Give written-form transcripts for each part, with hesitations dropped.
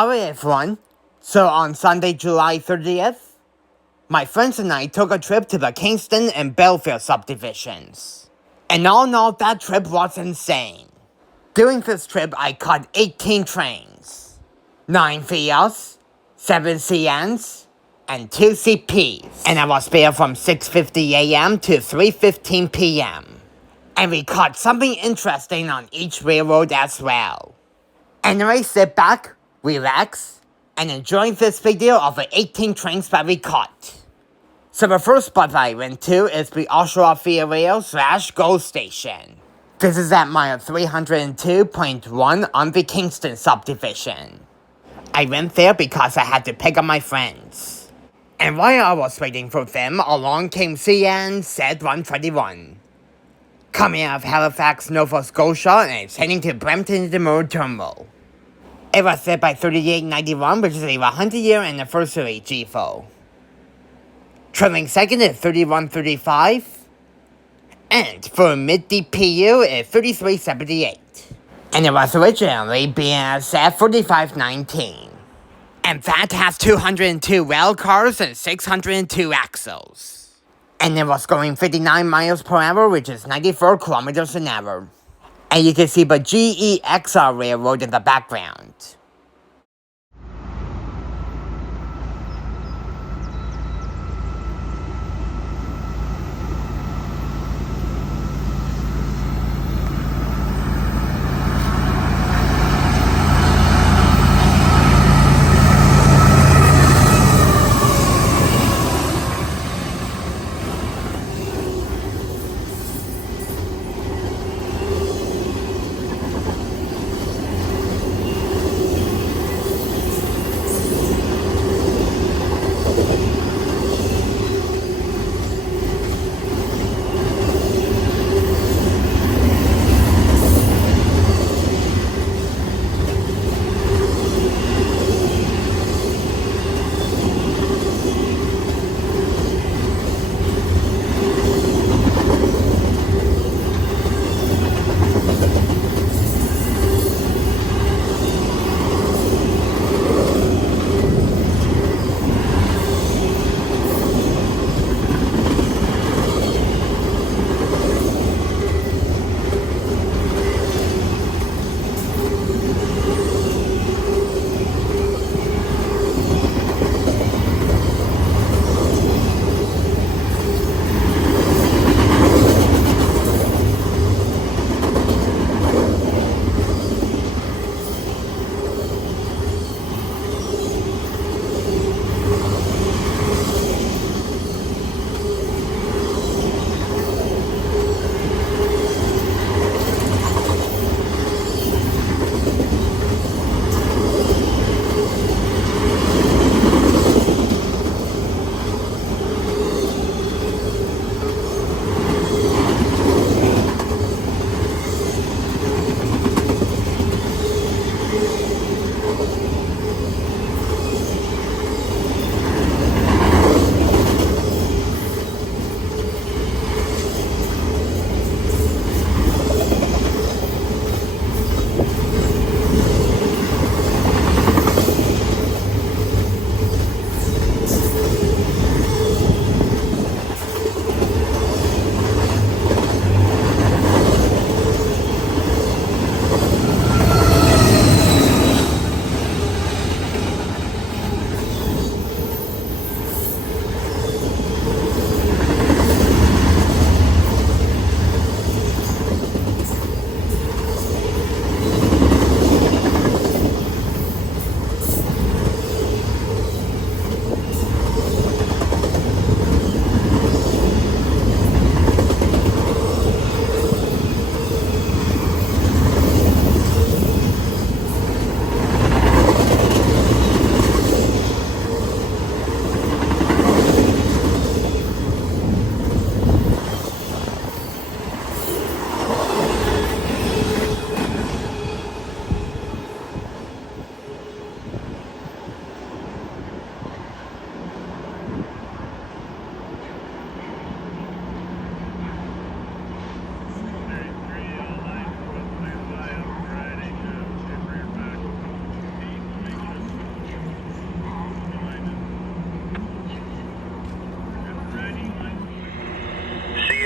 Alright everyone, so on Sunday, July 30th, my friends and I took a trip to the Kingston and Belleville subdivisions. And all in all, that trip was insane. During this trip, I caught 18 trains, 9 VLs, 7 CNs, and 2 CPs. And I was there from 6:50 a.m. to 3:15 p.m. And we caught something interesting on each railroad as well. Anyway, sit back, relax, and enjoy this video of the 18 trains that we caught. So the first spot I went to is the Oshawa CREX/GO station. This is at mile 302.1 on the Kingston subdivision. I went there because I had to pick up my friends. And while I was waiting for them, along came CN Z121. Coming out of Halifax, Nova Scotia, and it's heading to Brampton Intermodal Terminal. It was set by 3891, which is a 100-year anniversary GEVO. Trailing second is 3135, and for mid-DPU is 3378. And it was originally BNSF 4519. And that has 202 rail cars and 602 axles. And it was going 59 miles per hour, which is 94 kilometers an hour. And you can see the GEXR railroad in the background.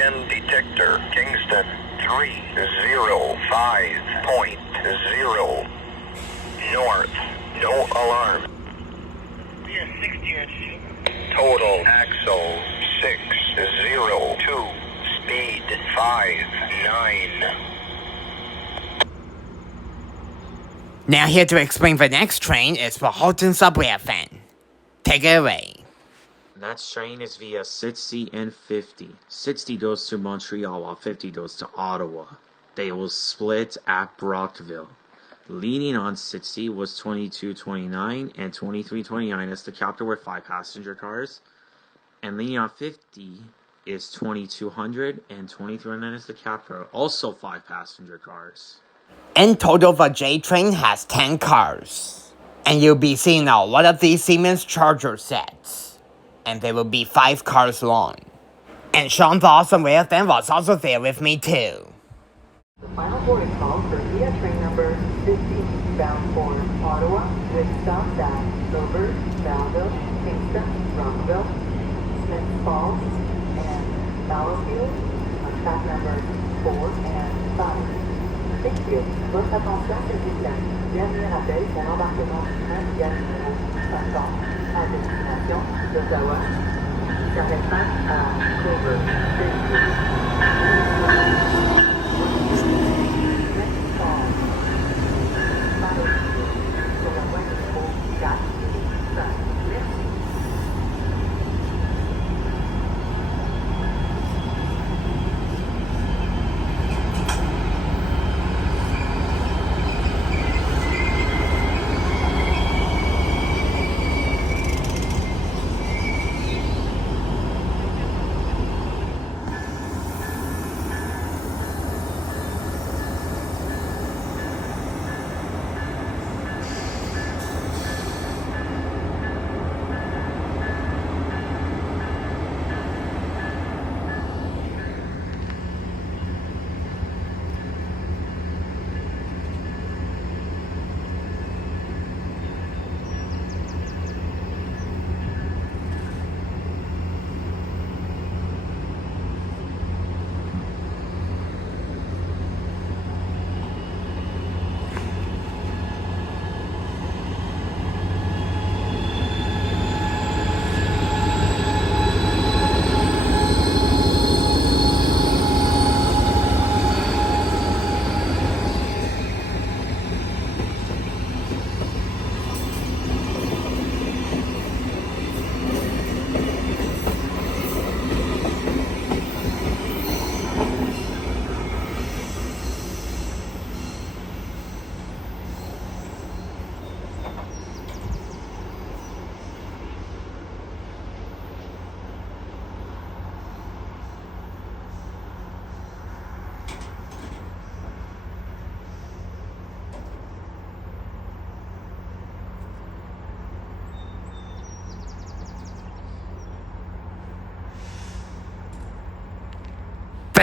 again, detector, Kingston, 305.0. North, no alarm. We are 60 inches. Total axle, 602. Speed, 59. Now here to explain the next train is for Halton's Railfanning. Take it away. Next train is via 60 and 50. 60 goes to Montreal while 50 goes to Ottawa. They will split at Brockville. Leading on 60 was 2229 and 2329 is the Captain with 5 passenger cars. And leading on 50 is 2200 and 2309 is the Capra, also 5 passenger cars. In total, the J train has 10 cars. And you'll be seeing a lot of these Siemens Charger sets. And they will be 5 cars long. And Sean the Awesome Railfan was also there with me too. The final boarding call for via train number 50, bound for Ottawa, with stops at Dover, Belleville, Kingston, Rockville, Smith Falls, and Bowmanville on track number 4 and 5. Thank you. Votre attention s'il vous plaît. Dernier appel pour l'embarquement du train via numéro 50 à destination d'Ottawa. Darlington à Cobbledick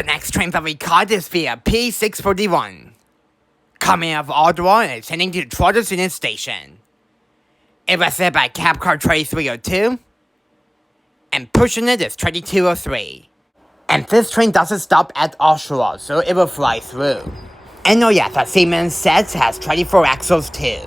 The next train that we caught is via P641. Coming out of Ottawa and it's heading to Toronto Union Station. It was led by cab car 2302. And pushing it is 2203. And this train doesn't stop at Oshawa, so it will fly through. And oh yeah, the Siemens sets has 24 axles too.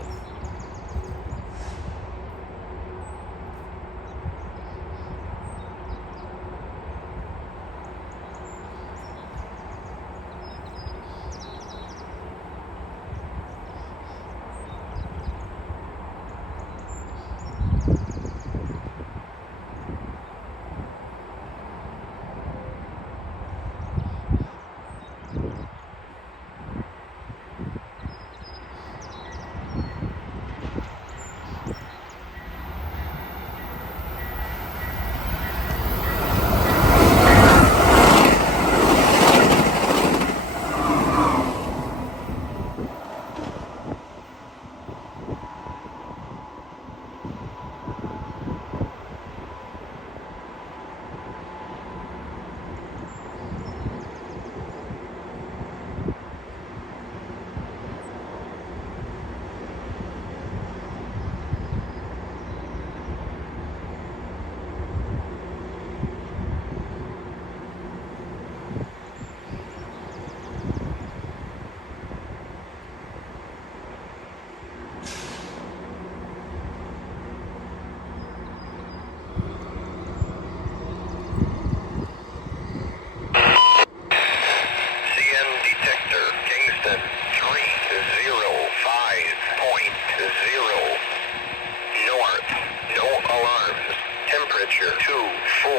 temperature 24.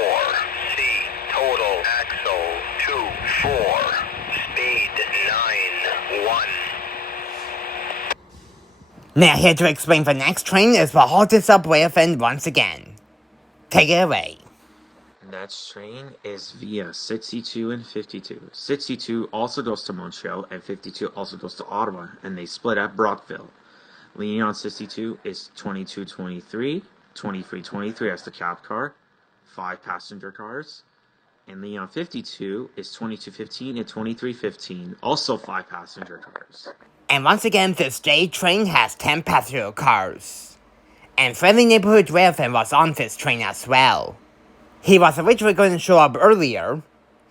C. Total axle 24. Speed 91. Now here to explain the next train is the hottest up Railfanning once again. Take it away. Next train is via 62 and 52. 62 also goes to Montreal, and 52 also goes to Ottawa, and they split at Brockville. Leaning on 62 is 2223, 2323 as the cab car, 5 passenger cars. And leaning on 52 is 2215 and 2315, also 5 passenger cars. And once again, this J train has 10 passenger cars. And Friendly Neighborhood Railfan was on this train as well. He was originally going to show up earlier,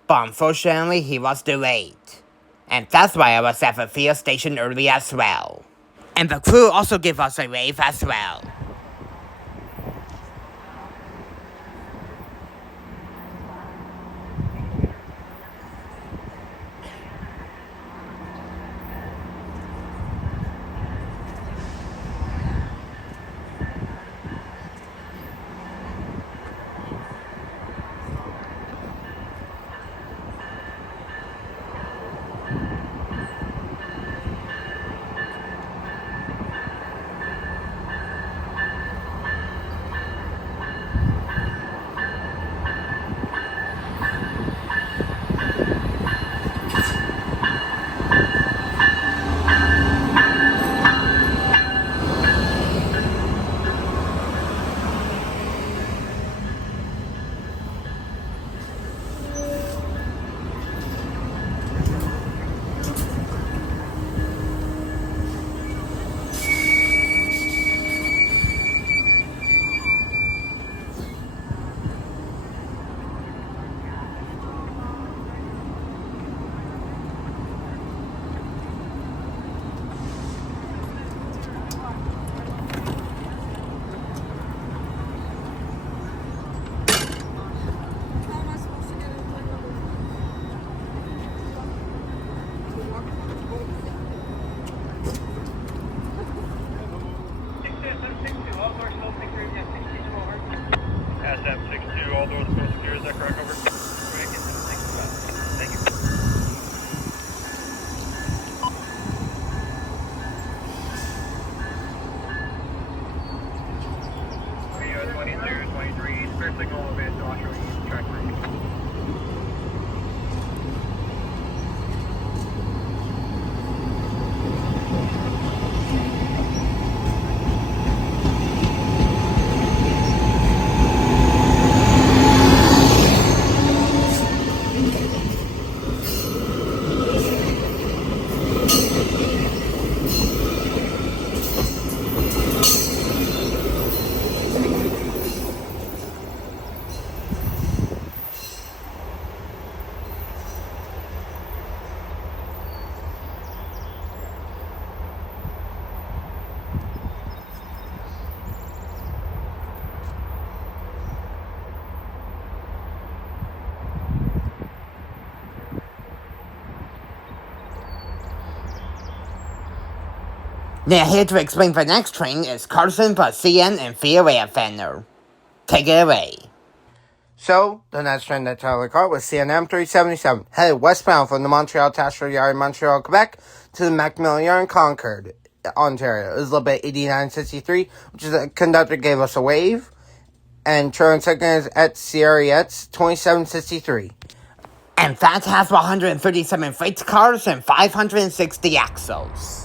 but unfortunately he was delayed. And that's why I was at the Field station early as well. And the crew also gave us a wave as well. SF62, all doors still secure, is that correct, over? Thank you. Radio 22, 23, spare signal advance to Oshawa East, track 3. Now here to explain the next train is Carson plus CN and Thea Railfanner. Take it away. So, the next train that traveled car was CNM 377, headed westbound from the Montreal Tasher Yard in Montreal, Quebec, to the Macmillan Yard in Concord, Ontario. It was a little bit 8963, which is the conductor gave us a wave, and train second is at CREX 2763. And that has 137 freight cars and 560 axles.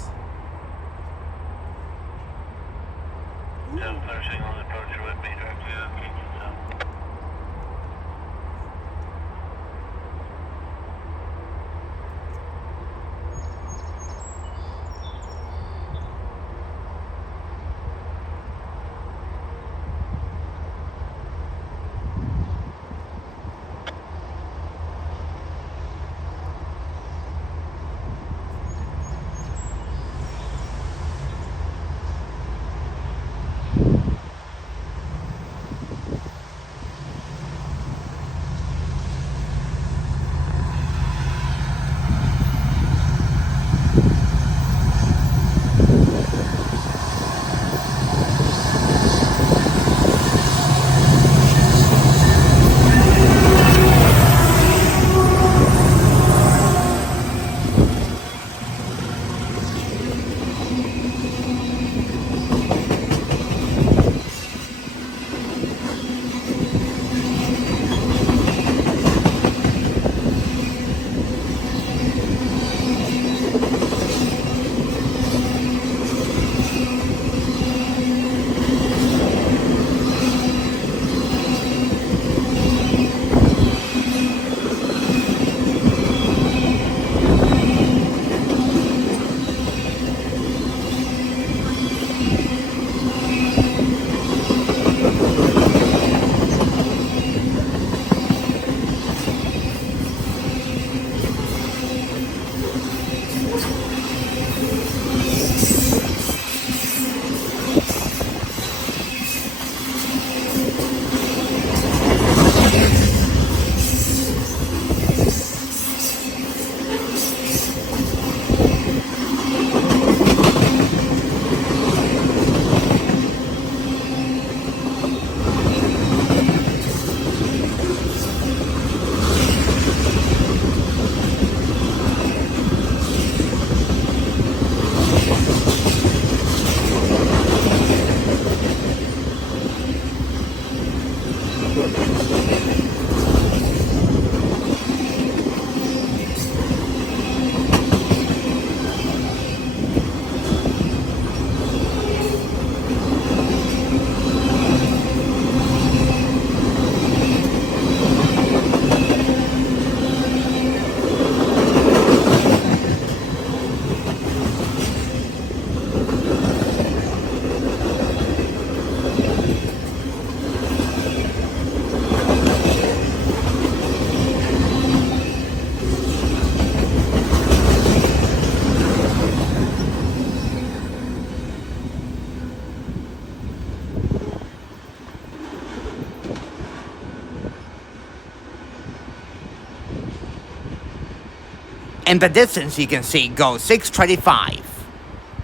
In the distance, you can see Go 625.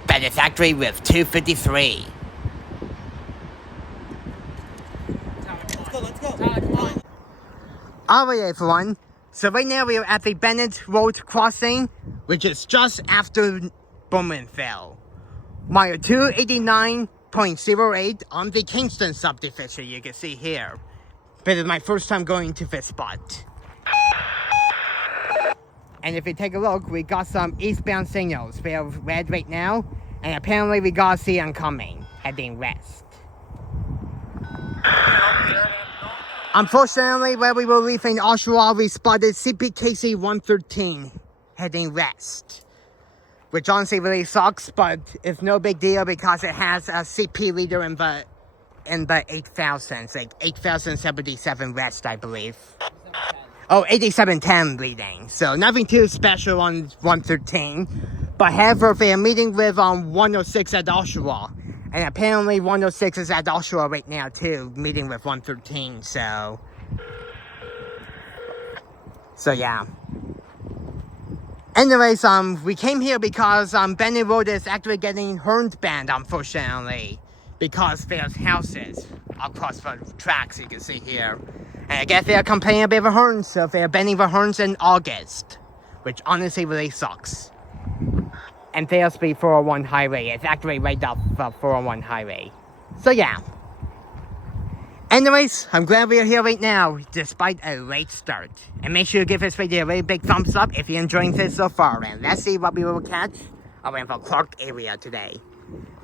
Bennett Factory with 253. Alright everyone, so right now we are at the Bennett Road crossing, which is just after Bowmanville. Mile 289.08 on the Kingston subdivision, you can see here. This is my first time going to this spot. And if you take a look, we got some eastbound signals. They're red right now, and apparently we got CN coming, heading west. Unfortunately, where we were leaving Oshawa, we spotted CPKC 113 heading west. Which honestly really sucks, but it's no big deal because it has a CP leader in the 8,000s, like 8,077 west, I believe. Oh, 8710 leading, so nothing too special on 113. But however, they are meeting with 106 at Oshawa. And apparently 106 is at Oshawa right now too, meeting with 113, so yeah. Anyways, we came here because Bennett Road is actually getting horned banned, unfortunately. Because there's houses across the tracks, you can see here. And I guess they're complaining about the horns, so they're banning the horns in August. Which honestly really sucks. And there's the 401 highway. It's actually right up the 401 highway. So yeah. Anyways, I'm glad we are here right now, despite a late start. And make sure you give this video a really big thumbs up if you're enjoying this so far. And let's see what we will catch around the Clarke area today.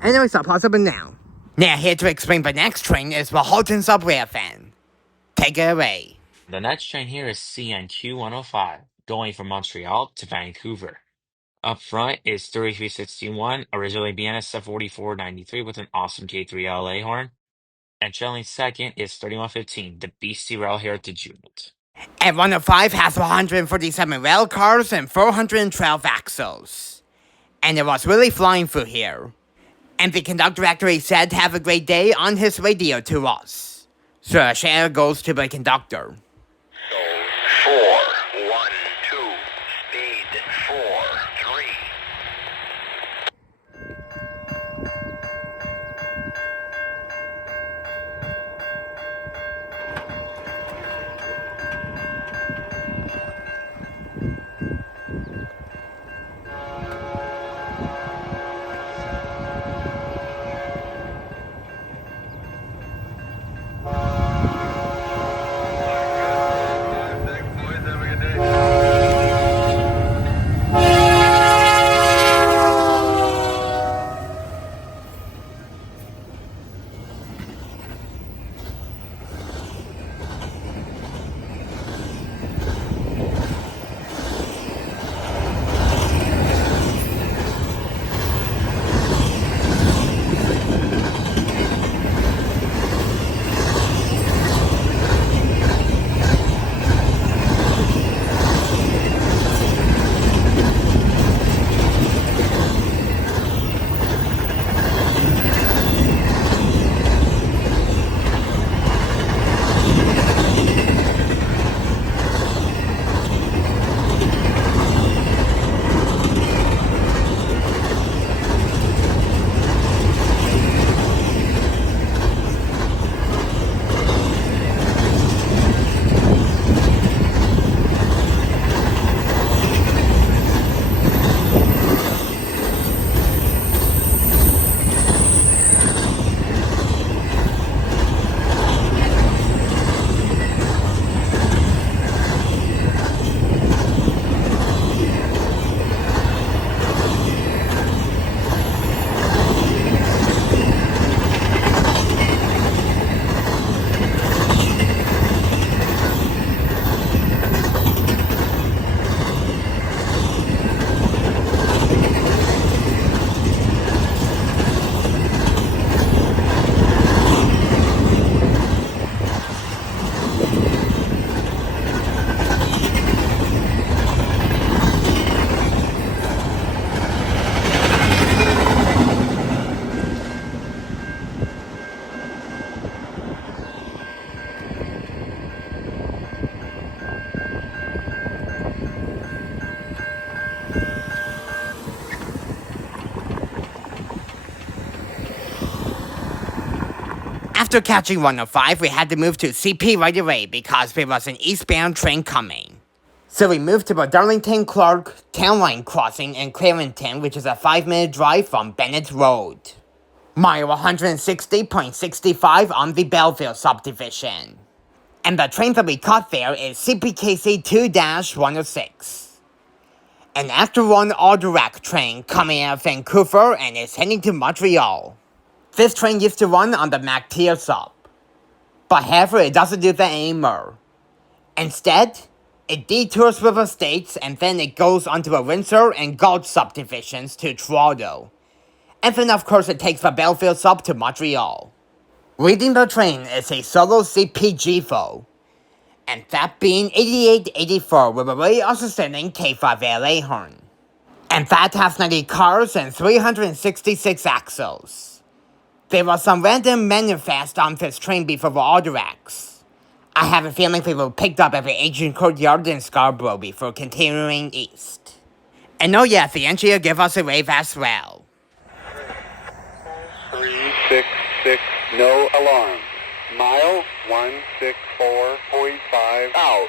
Anyways, I'll pause up now. Now here to explain the next train is the Halton of Railfanning. Take it away. The next train here is CNQ 105, going from Montreal to Vancouver. Up front is 3361, originally BNSF 4493 with an awesome K3LA horn. And trailing second is 3115, the BCRAIL Heritage Unit. And 105 has 147 rail cars and 412 axles. And it was really flying through here. And the conductor actually said have a great day on his radio to us. So a share goes to the conductor. 412, speed 43. After catching 105, we had to move to CP right away because there was an eastbound train coming. So we moved to the Darlington Clark Townline crossing in Clarington, which is a 5-minute drive from Bennett Road. Mile 160.65 on the Belleville subdivision. And the train that we caught there is CPKC 2-106. An After One Autorack train coming out of Vancouver and is heading to Montreal. This train used to run on the MacTier sub, but however it doesn't do that anymore. Instead, it detours River States and then it goes onto the Windsor and Galt subdivisions to Toronto. And then of course it takes the Belleville sub to Montreal. Leading the train is a solo CP GEVO, and that being 8884 with a really outstanding K5LA horn. And that has 90 cars and 366 axles. There was some random manifest on this train before the Autoracks. I have a feeling they were picked up at the ancient courtyard in Scarborough before continuing east. And oh yeah, the engineer gave us a wave as well. 366, no alarm. Mile 164.5 out.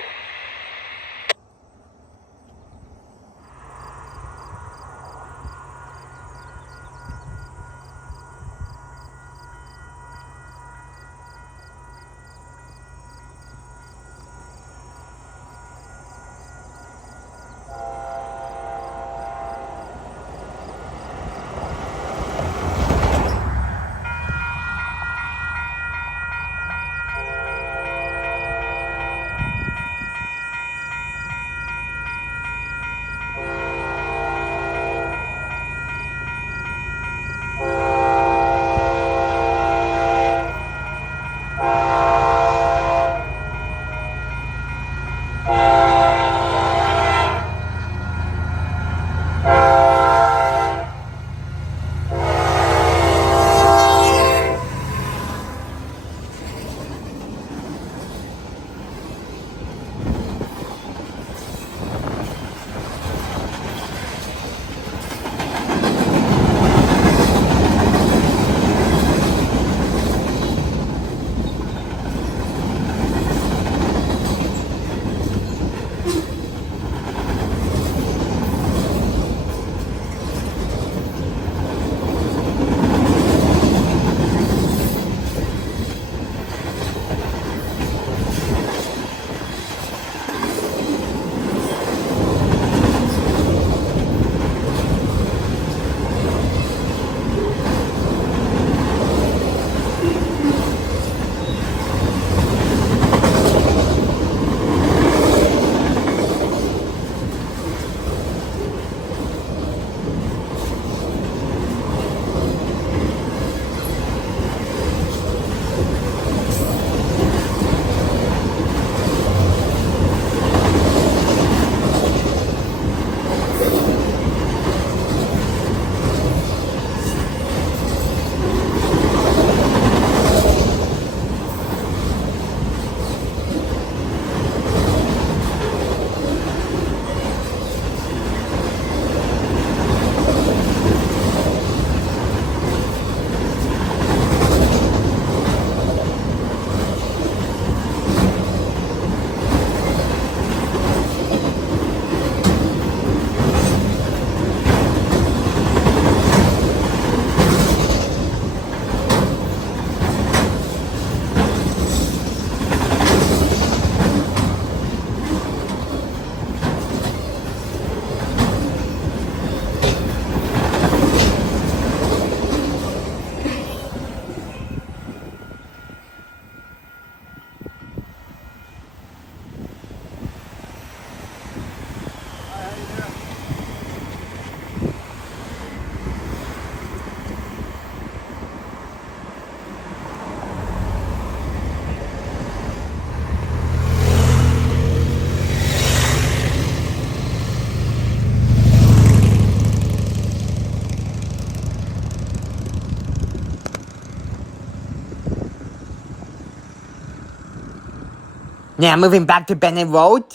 Now moving back to Bennett Road,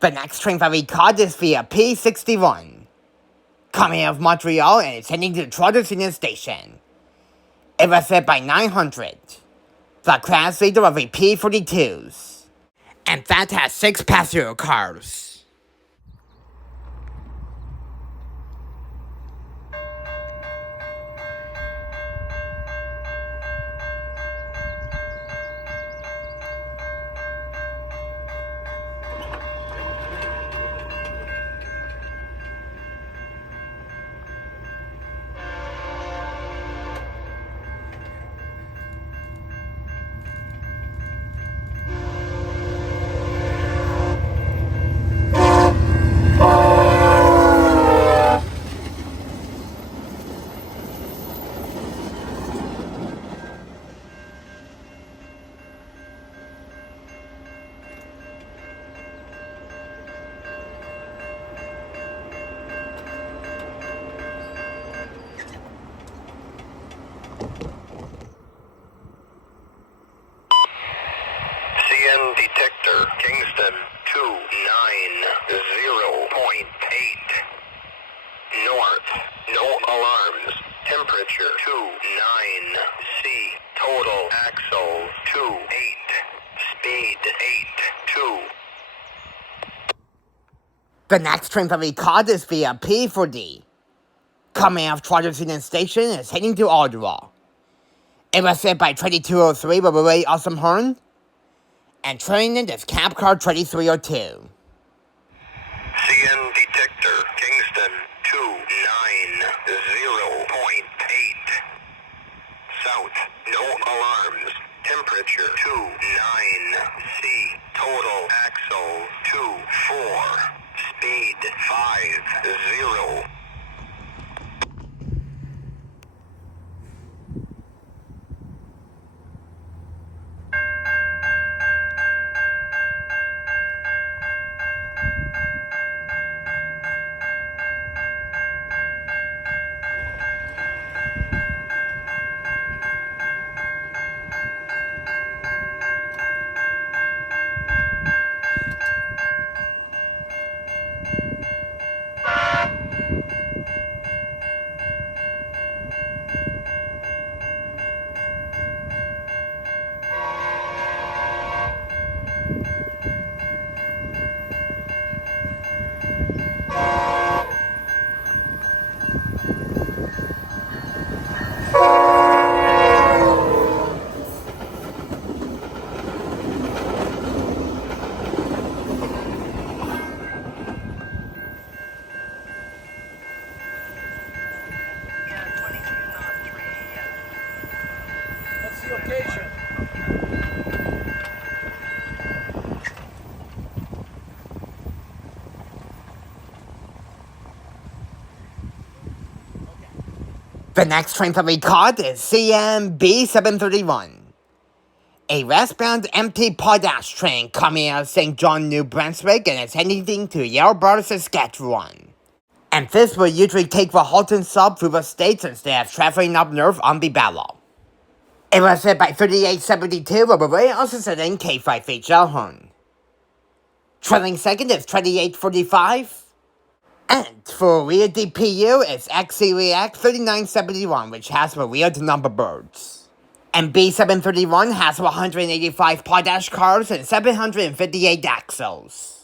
the next train that we caught is via P61, coming out of Montreal and it's heading to Toronto Senior Station. It was set by 900. the class leader of a P-42s. And that has 6 passenger cars. CN detector, Kingston 290.8. North, no alarms. Temperature 29C. Total axle 28. Speed 82. The next train that we caught is via P-40. Coming off Charleston Station is heading to Ottawa. It was hit by 2203 with a very awesome horn. And training is cab car 2302. CN detector, Kingston 290.8. South, no alarms. Temperature 29C. Total axle 24. Speed 50. The next train that we caught is CMB 731. A westbound empty potash train coming out of St. John, New Brunswick and is heading to Yellowbar, Saskatchewan. And this will usually take the Halton sub through the states instead of traveling up north on the Belleville. It was hit by 3872 with a very uncertain K5HL horn. Trailing second is 2845. And for rear DPU is CREX 3971, which has the weird number birds. And B731 has 185 potash cars and 758 axles.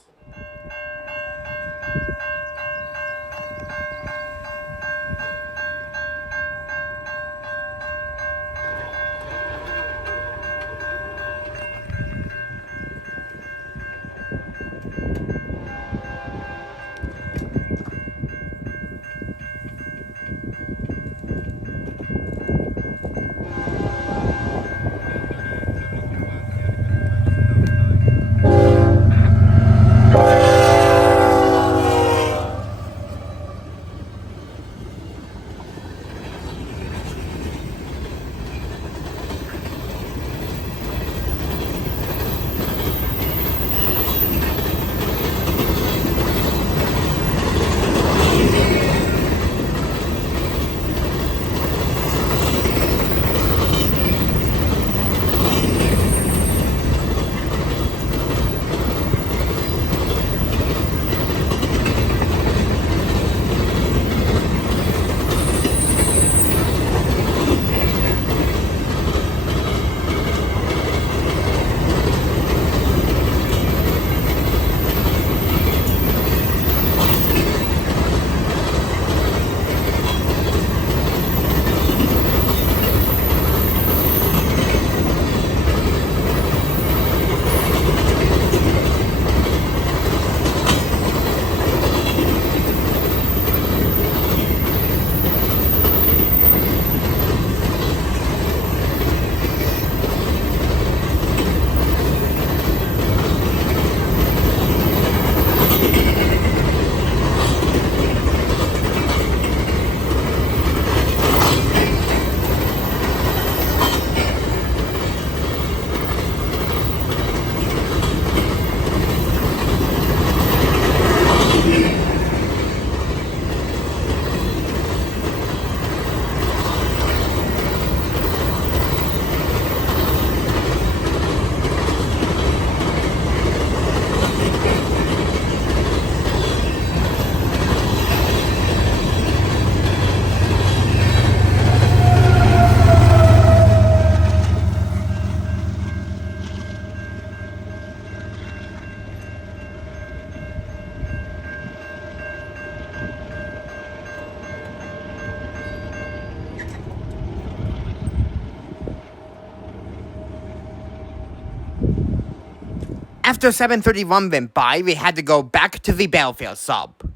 After 7:31 went by, we had to go back to the Belleville sub.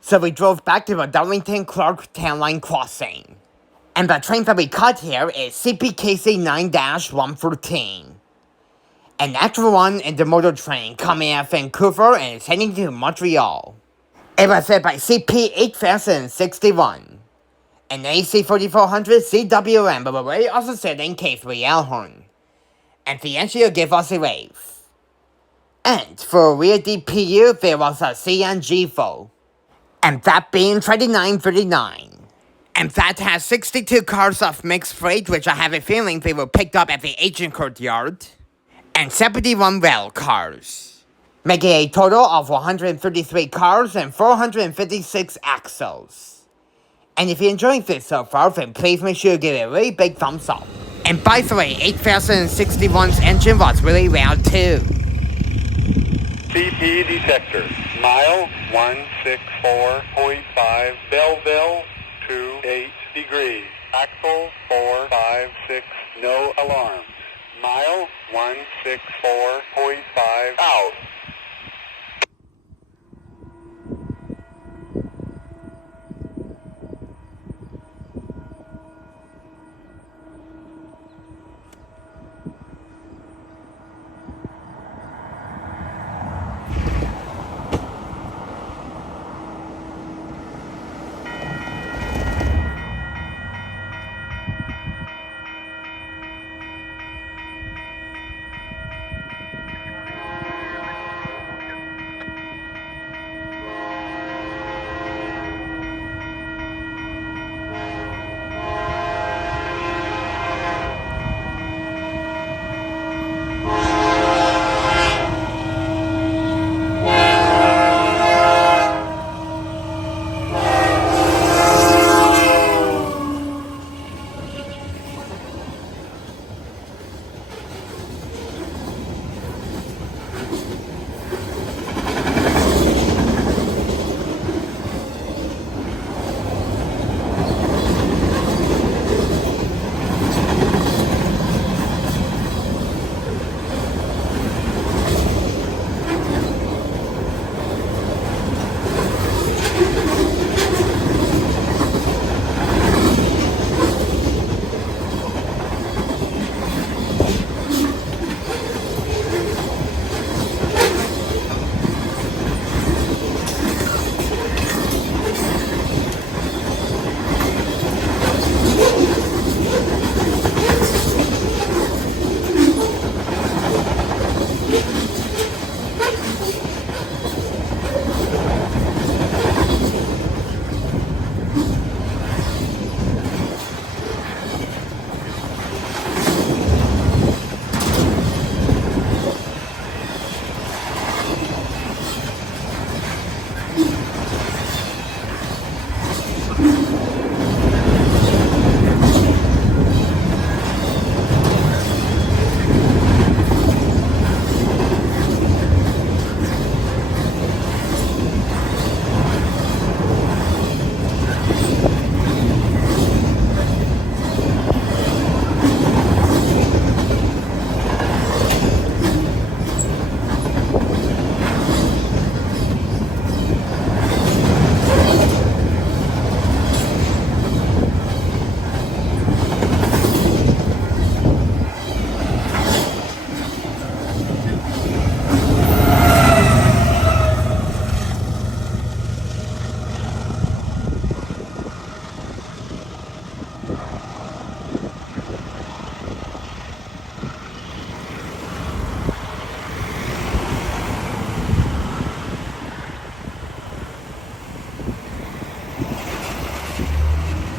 So we drove back to the Darlington Clark Townline crossing. And the train that we caught here is CPKC 9-114. An actual one in the motor train coming out of Vancouver and is heading to Montreal. It was hit by CP 8061. An AC 4400 CWM, but we also said in K3L horn. And the engineer gave us a wave. And for rear DPU, there was a CN GEVO. And that being 2939. And that has 62 cars of mixed freight, which I have a feeling they were picked up at the agent courtyard. And 71 rail cars. Making a total of 133 cars and 456 axles. And if you're enjoying this so far, then please make sure to give it a really big thumbs up. And by the way, 8061's engine was really loud too. CP detector, mile 164.5, Belleville, 28 degrees, axle 456, no alarms, mile 164.5, out.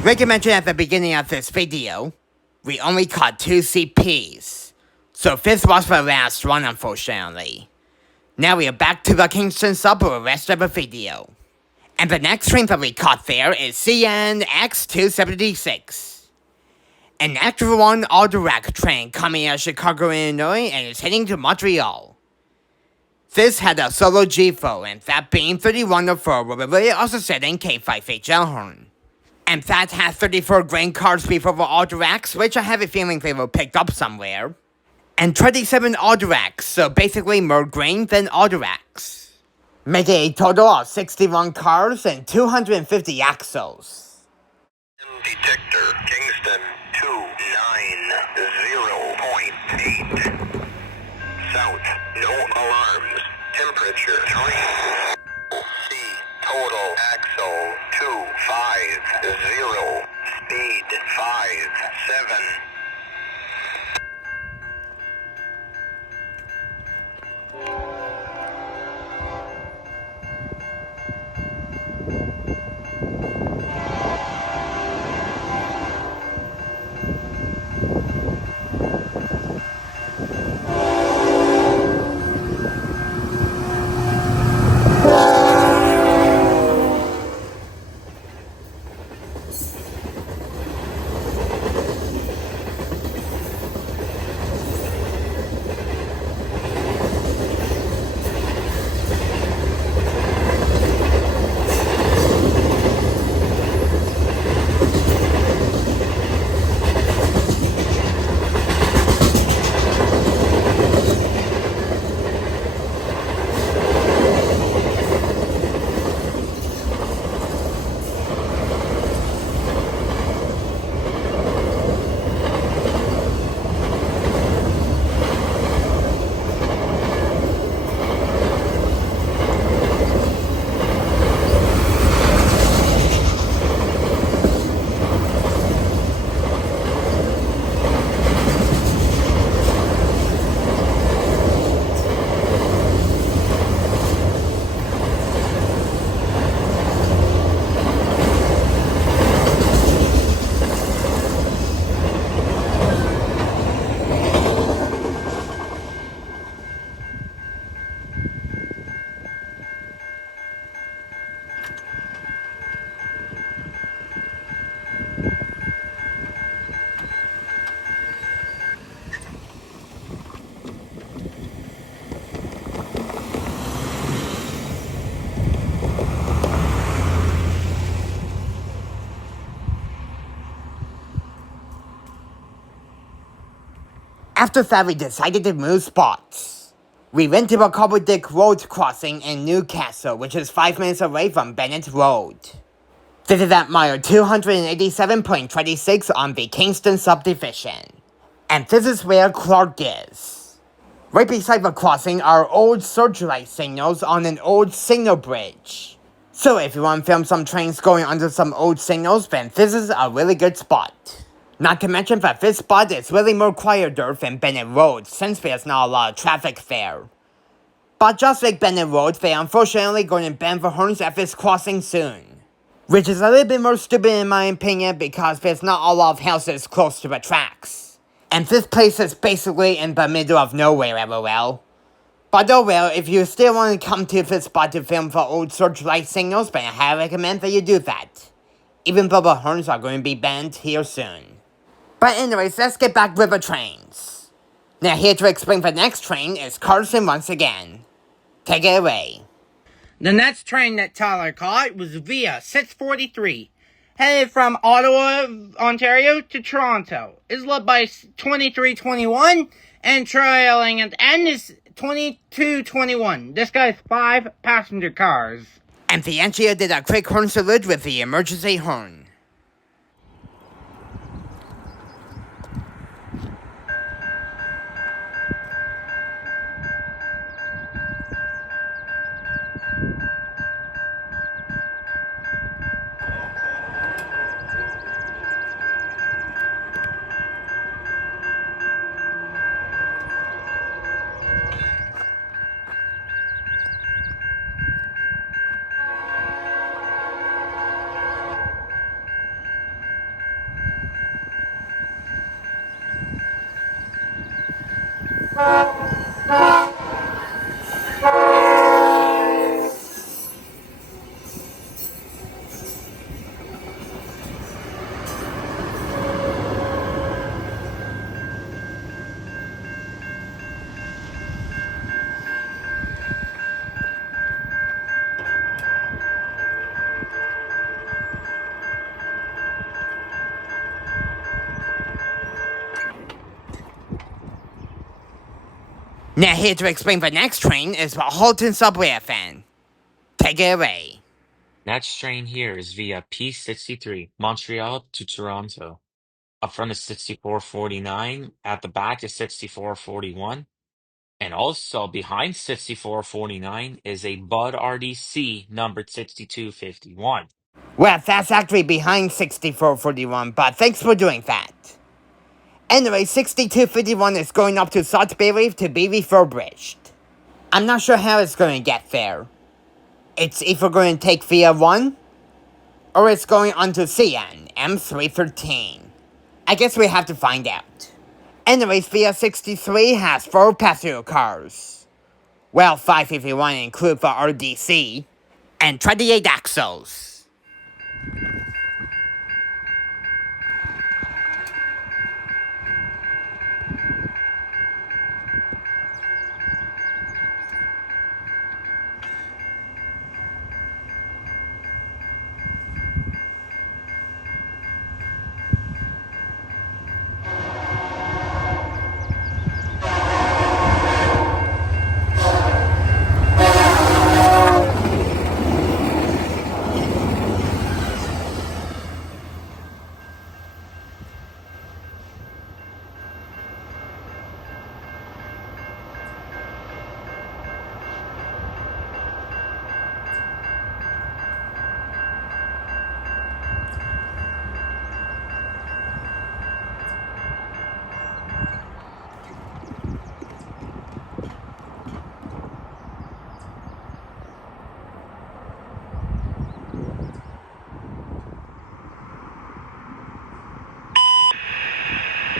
Like I mentioned at the beginning of this video, we only caught 2 CPs, so this was the last one unfortunately. Now we are back to the Kingston sub for the rest of the video. And the next train that we caught there is CNX276. An actual one Autorack train coming out of Chicago, Illinois and is heading to Montreal. This had a solo GEVO, and that being 3104 where we also set in K5HL horn. And that had 34 grain cars before the Autoracks, which I have a feeling they were picked up somewhere. and 27 Autoracks, so basically more grain than Autoracks, making a total of 61 cars and 250 axles. Detector, Kingston 290.8. South, no alarms. Temperature 3. C, total axle 250. Speed 57. After that, we decided to move spots. We went to a Cobbledick Road crossing in Newcastle, which is 5 minutes away from Bennett Road. This is at mile 287.26 on the Kingston subdivision. And this is where Clarke is. Right beside the crossing are old searchlight signals on an old signal bridge. So if you want to film some trains going under some old signals, then this is a really good spot. Not to mention that this spot is really more quieter than Bennett Road since there's not a lot of traffic there. But just like Bennett Road, they're unfortunately going to ban the horns at this crossing soon. Which is a little bit more stupid in my opinion because there's not a lot of houses close to the tracks. And this place is basically in the middle of nowhere, LOL. But oh well, if you still want to come to this spot to film for old searchlight signals, then I highly recommend that you do that. Even though the horns are going to be banned here soon. But anyways, let's get back with the trains. Now here to explain the next train is Carson once again. Take it away. The next train that Tyler caught was via 643, headed from Ottawa, Ontario to Toronto. It's led by 2321 and trailing at the end is 2221. This guy's 5 passenger cars. And the engineer did a quick horn salute with the emergency horn. Now here to explain the next train is the Halton Subway fan. Take it away. Next train here is via P63, Montreal to Toronto. Up front is 6449, at the back is 6441, and also behind 6449 is a Bud RDC numbered 6251. Well, that's actually behind 6441, but thanks for doing that. Anyway, 6251 is going up to Sudbury to be refurbished. I'm not sure how it's going to get there. It's either going to take via 1, or it's going onto CN M313. I guess we have to find out. Anyways, via 63 has 4 passenger cars. Well, 5 if you want to include the RDC, and 28 axles.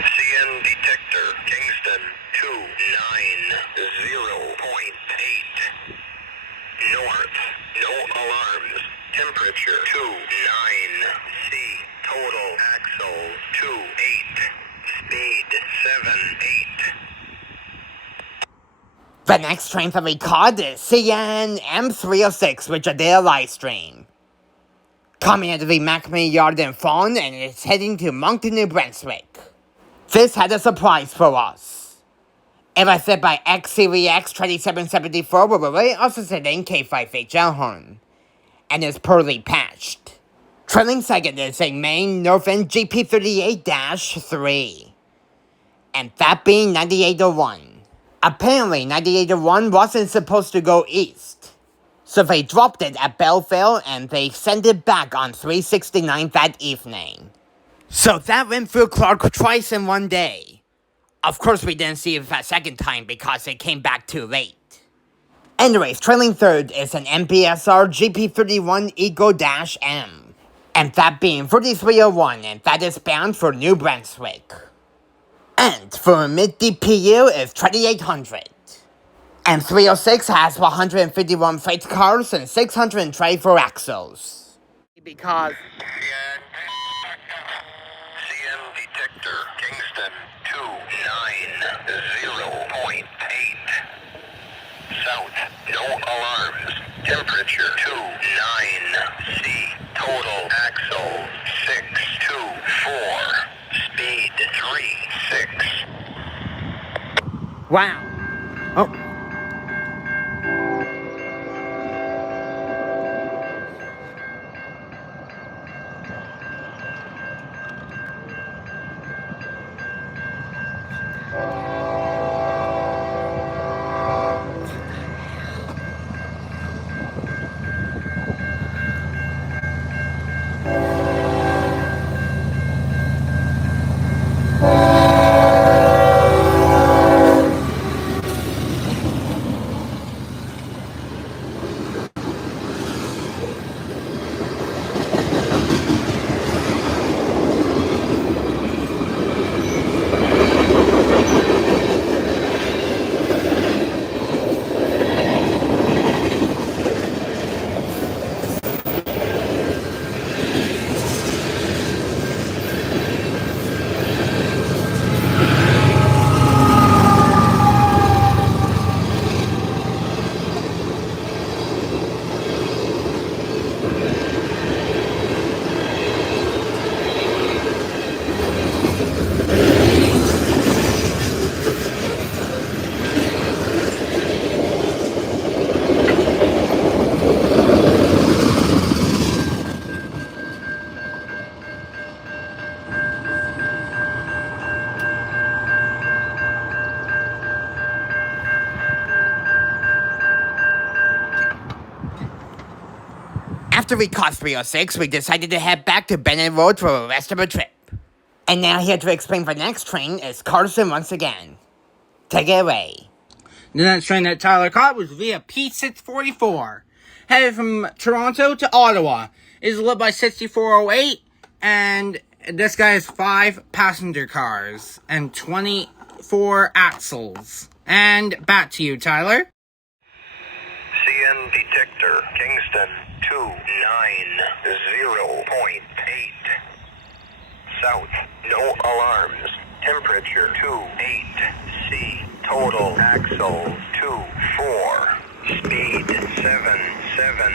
CN detector, Kingston 290.8. North, no alarms. Temperature 29. C, total axle 28. Speed 78. The next train that we caught is CN M306, which I did a live stream. Coming out of the Macmillan Yard in Fawn, and it's heading to Moncton, New Brunswick. This had a surprise for us. It was said by CREX 2774, where we also said in K5H Elhorn, and is poorly patched. Trailing second is a Maine Northern GP38-3, and that being 9801. Apparently, 9801 wasn't supposed to go east, so they dropped it at Belleville and they sent it back on 369 that evening. So that went through Clarke twice in one day. Of course, we didn't see it that second time because it came back too late. Anyways, trailing third is an NBSR GP31 Eco-M, and that being 4301, and that is bound for New Brunswick. And for mid-DPU is 2800. And 306 has 151 freight cars and 624 axles. Because CN detector, Kingston 290.8. South, no alarms. Temperature 29. C, total axle 624. Speed 36. wow. Oh. after we caught 306, we decided to head back to Bennett Road for the rest of the trip. And now here to explain the next train is Carson once again. Take it away. The next train that Tyler caught was via P644, headed from Toronto to Ottawa. It is lit by 6408, and this guy has 5 passenger cars and 24 axles. And back to you, Tyler. CN detector, Kingston 290.8. South, no alarms. Temperature 28C. Total axle 24. Speed 77.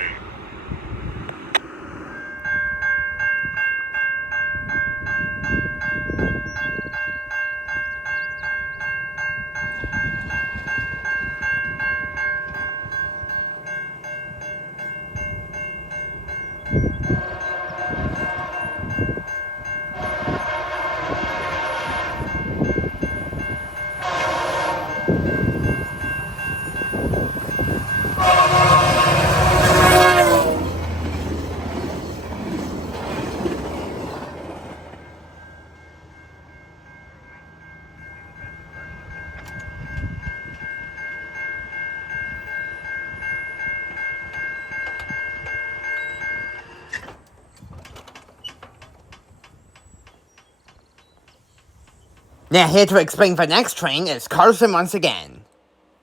Now here to explain the next train is Carson once again.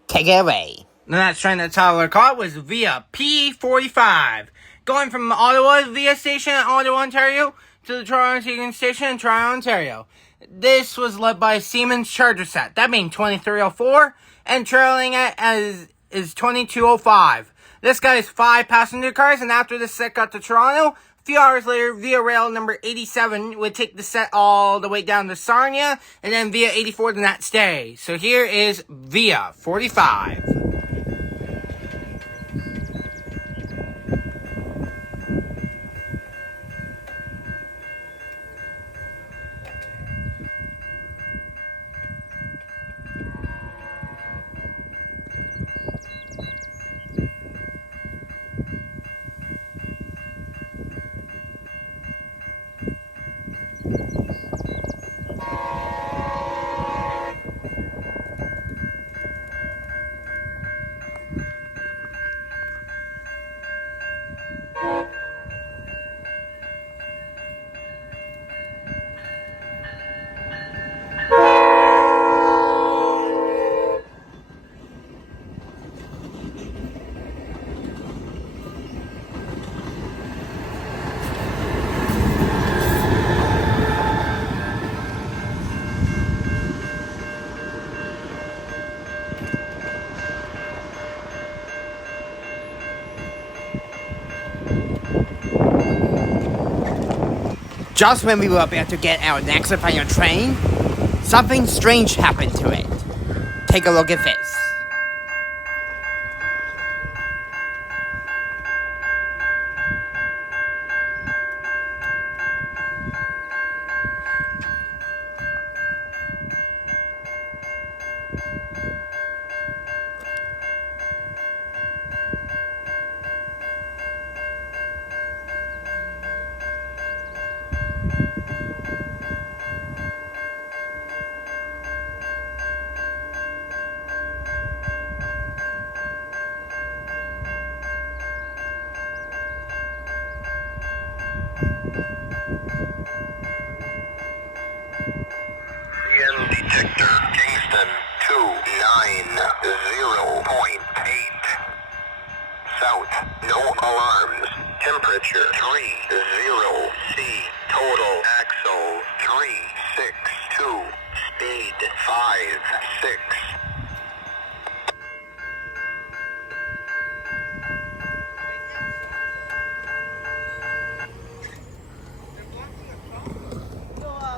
Take it away. The next train that Tyler caught was via P45, going from Ottawa via station in Ottawa, Ontario, to the Toronto station in Toronto, Ontario. This was led by Siemens charger set, that being 2304, and trailing it is 2205. This guy has 5 passenger cars, and after the set got to Toronto, a few hours later, via rail number 87 would take the set all the way down to Sarnia, and then via 84 the next day. So here is via 45. Just when we were about to get our next and final train, something strange happened to it. Take a look at this. Detector, Kingston 290.8. South, no alarms. Temperature 30C. Total axle 362. Speed 56.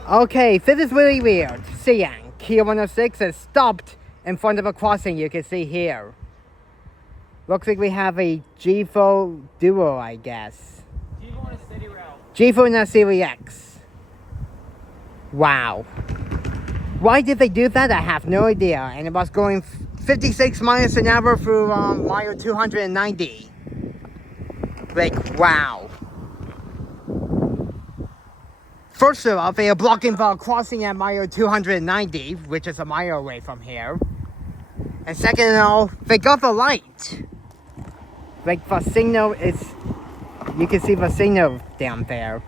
Okay, this is really weird. Seeing Kia 106 is stopped in front of a crossing you can see here. Looks like we have a GEVO duo, I guess. GEVO and a city rail. GEVO and a CREX. Wow. Why did they do that? I have no idea. And it was going 56 miles an hour through mile 290. Like, wow. First of all, they are blocking the crossing at mile 290, which is a mile away from here. And second of all, they got the light. Like, the signal is... You can see the signal down there.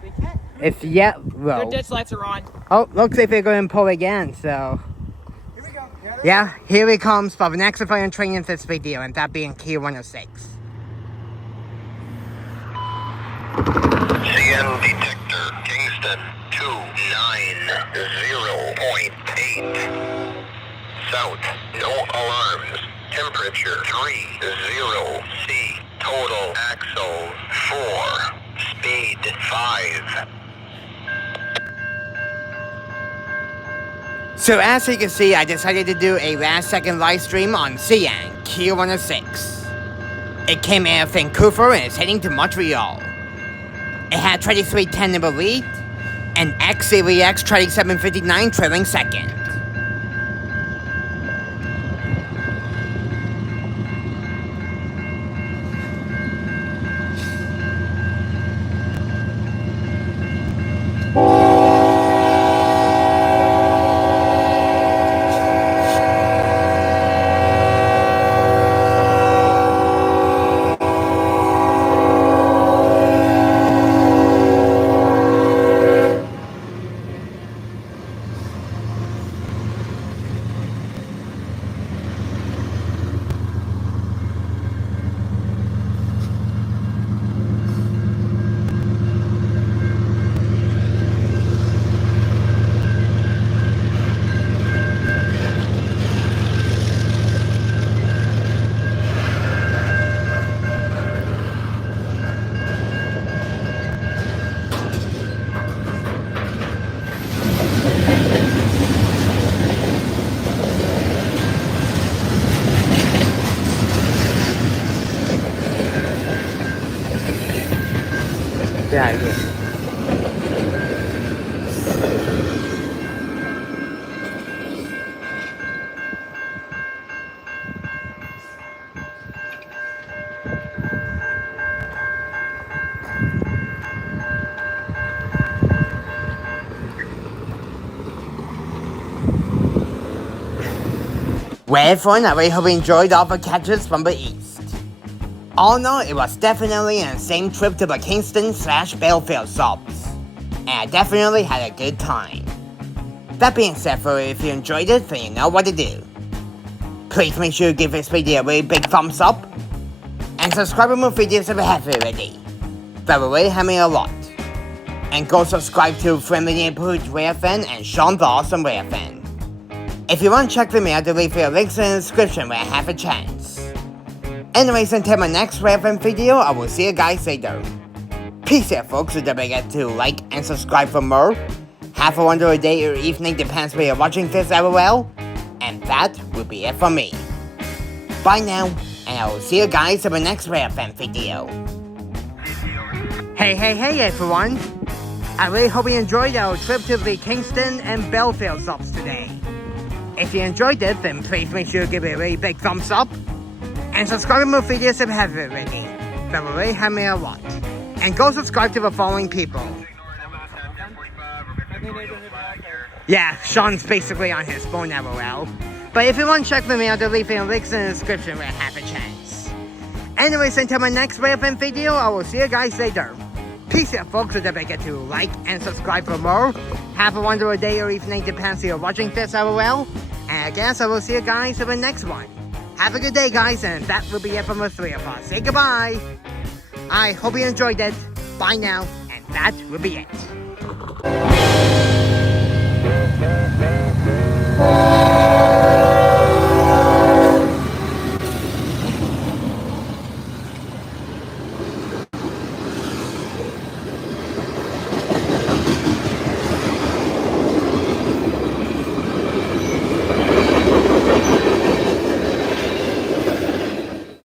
We can. It's yellow. Their ditch lights are on. Oh, looks like they're going to pull again, so... Here we go. Yeah, here it comes for the next final train in this video, and that being Key 106. CN detector, Kingston 290.8. South, no alarms. Temperature 30 C. Total axle 4. Speed 5. So as you can see, I decided to do a last second live stream on CN Key 106. It came out of Vancouver and is heading to Montreal. It had 2310 in the lead, and XCVX 3759 trailing second. Get out of here. Well, everyone, I really hope you enjoyed all the catches from the east. All in all, it was definitely an insane trip to the Kingston/Belleville subs, and I definitely had a good time. That being said, though, if you enjoyed it, then you know what to do. Please make sure you give this video a really big thumbs up, and subscribe for more videos if you haven't already. That will really help me a lot. And go subscribe to Friendly Neighborhood Railfanning and Sean the Awesome Railfanning. If you want to check them out, I'll leave your links in the description when I have a chance. Anyways, until my next Railfanning video, I will see you guys later. Peace out, folks, so don't forget to like and subscribe for more. Have a wonderful day or evening, depends where you're watching this, LOL. And that will be it for me. Bye now, and I will see you guys in my next Railfanning video. Hey everyone! I really hope you enjoyed our trip to the Kingston and Belleville subs today. If you enjoyed it, then please make sure to give it a really big thumbs up. And subscribe to more videos if you haven't already. That will really help me a lot. And go subscribe to the following people. Yeah, Sean's basically on his phone, LOL. But if you want to check them out, I'll leave links in the description when I have a chance. Anyways, until my next Railfanning video, I will see you guys later. Peace out, folks, so don't forget to like and subscribe for more. Have a wonderful day or evening, depends if you're watching this, LOL. And I guess I will see you guys in the next one. Have a good day, guys, and that will be it from the three of us. Say goodbye. I hope you enjoyed it. Bye now, and that will be it.